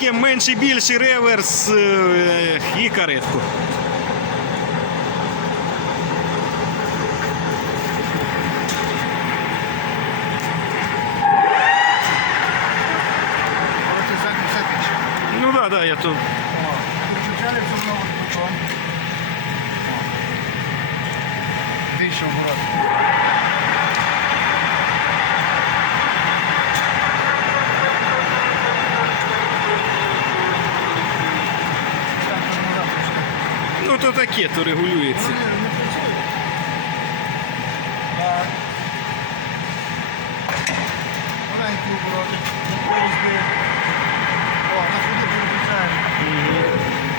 таке менший, більший реверс і каретку. Ну да, да, я тут. Включали знову бутон. Більше оборот. Ну то таке, то регулюється. Так. Маленькі обороти. О, на ходу переключаєш.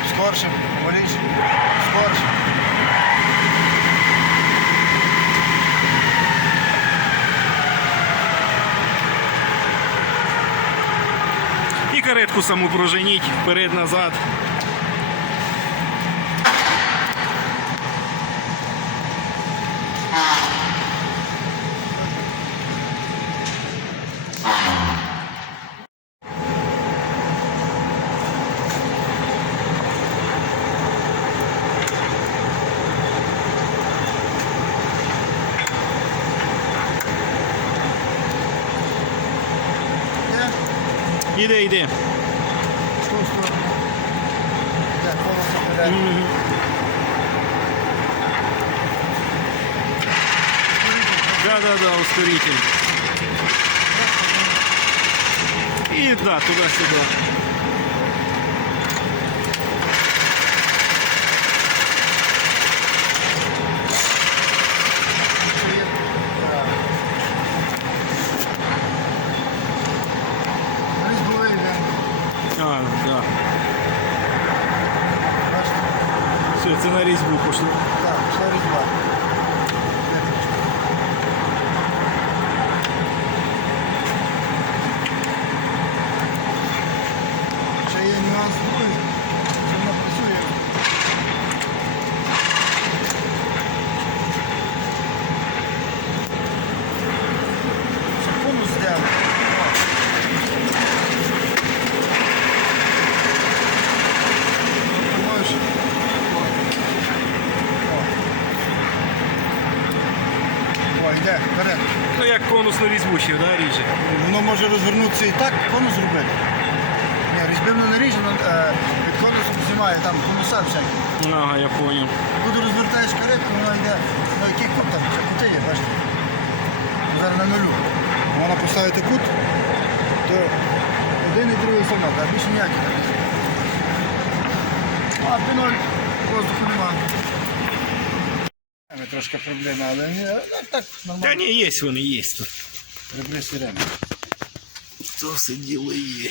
Скорше, поволіше, скорше. І каретку саму проженіть вперед-назад. Іде, іде. В ту сторону. Так, повністю вперед. Да, ускоритель. И да, туда-сюда. А, да. Все, це на різьбу пошло. Так, пішла різьба. Ще є нюанс другий, що вона працює. Це конус зняли. Йде вперед. Ну як конусну різьбу ще, да, ріже? Воно може розвернутися і так, конус зробити. Ні, різьби воно не ріже, під конусом знімає, там конуса всякі. Ага, я понял. Коли розвертаєш каретку, вона йде, ну який кут там, це кути є, бачите? Зараз на нулю. Вона поставити кут, то один і другий самок, а більше ніякий не ріже. А піноль, воздуху нема. Трошки проблема, але так нормально. Та ні, є вони, є тут. Прибри сирени. То все діло є.